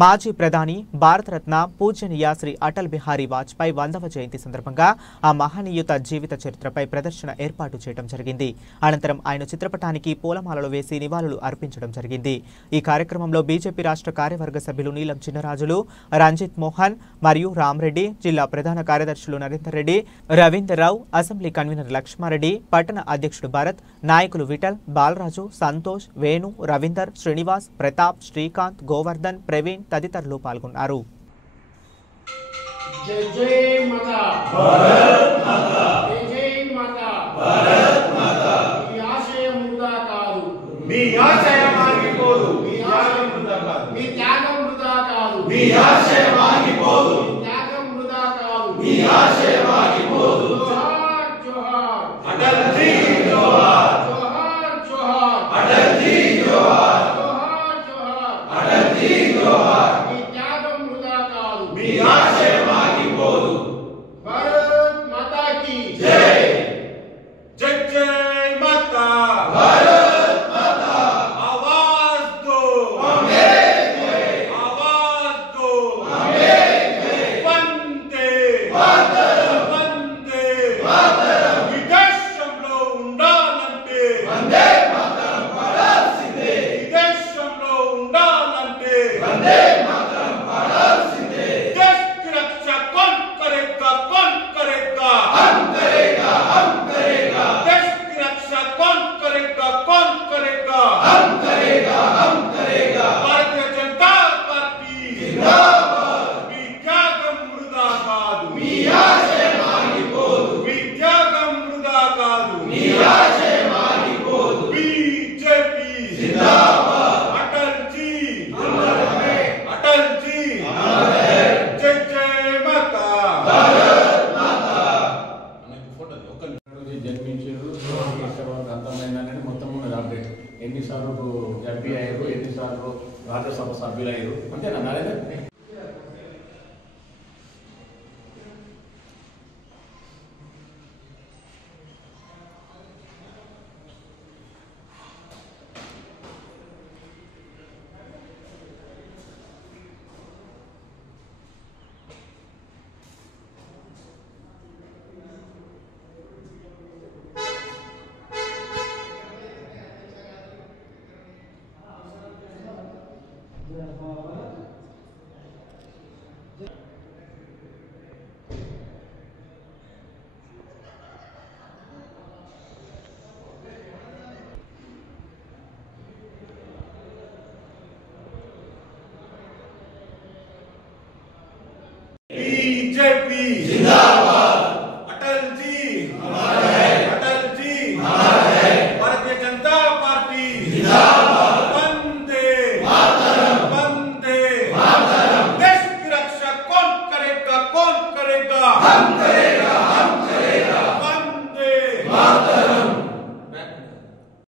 మాజీ ప్రధాని భారతరత్న పూజనీయ శ్రీ అటల్ బిహారీ వాజ్పేయి 100వ జయంతి సందర్భంగా ఆ మహనీయుత జీవిత చరిత్రపై ప్రదర్శన ఏర్పాటు చేయడం జరిగింది. అనంతరం ఆయన చిత్రపటానికి పూలమాలలు వేసి నివాళులు అర్పించడం జరిగింది. ఈ కార్యక్రమంలో బీజేపీ రాష్ట్ర కార్యవర్గ సభ్యులు నీలం చిన్నరాజులు, రంజిత్ మోహన్ మరియు రామరెడ్డి, జిల్లా ప్రధాన కార్యదర్శులు నరేందర్ రెడ్డి, రవీంద్రరావు, అసెంబ్లీ కన్వీనర్ లక్ష్మారెడ్డి, పట్టణ అధ్యక్షుడు భరత్, నాయకులు విఠల్, బాలరాజు, సంతోష్, వేణు, రవీందర్, శ్రీనివాస్, ప్రతాప్, శ్రీకాంత్, గోవర్ధన్, ప్రవీణ్ తదితరులు పాల్గొన్నారు. జై జై మాతా భారత్ మాతా, జై జై మాతా భారత్ మాతా. మీ ఆశయం వృధా కాదు, మీ ఆశయం ఆగిపోదు, మీ త్యాగం వృధా కాదు, మీ త్యాగం వృధా కాదు, మీ ఆశయం ఆగిపోదు, మీ త్యాగం వృధా కాదు, మీ ఆశయం ఆగిపోదు. జోహార్ జోహార్ అటల్ జీ జోహార్, జోహార్ జోహార్ అటల్ జీ జోహార్, జోహార్ జోహార్ అటల్ జీ జోహార్. మీ త్యాగం వృధా కాదు, మీ ఆశయం ఆగిపోదు. భారత్ మాతా की జై. జై జై మాతా భారత్ మాతా. ఆవాజ్ దో ఆవాజ్ దో వందే మాతరం, వందే మాతరం. ఈ దేశంలో ఉండాలంటే వందే మాతరం పాడాల్సిందే, ఈ దేశంలో ఉండాలంటే వందే మాతరం పాడాల్సిందే. देश की रक्षा कौन करेगा, कौन करेगा, हम करेगा, हम करेगा. देश की रक्षा कौन करेगा, कौन करेगा, हम करेगा, हम करेगा. भारतीय जनता पार्टी जिंदाबाद. మీ త్యాగం వృధా కాదు, మీ ఆశయం ఆగిపోదు, మీ త్యాగం వృధా కాదు, మీ ఆశయం ఆగిపోదు. బీజేపీ జిందాబాద్. అటల్ జీ అమర్ హై, అటల్ జీ అమర్ హై. జై జై మాతా భారత్ మాతా. జన్మించారు తర్వాత అర్థమైందనేది మొత్తం ఉన్నది అప్డేట్. ఎన్నిసార్లు ఎంపీ అయ్యారు, ఎన్నిసార్లు రాజ్యసభ సభ్యులు అయ్యారు, అంతేనా నారాయణ? बीजेपी जिंदाबाद. अटल जी अमर है, अटल जी अमर है. भारतीय जनता पार्टी जिंदाबाद. वंदे मातरम, वंदे मातरम. देश की रक्षा कौन करेगा, कौन करेगा, हम करेंगे.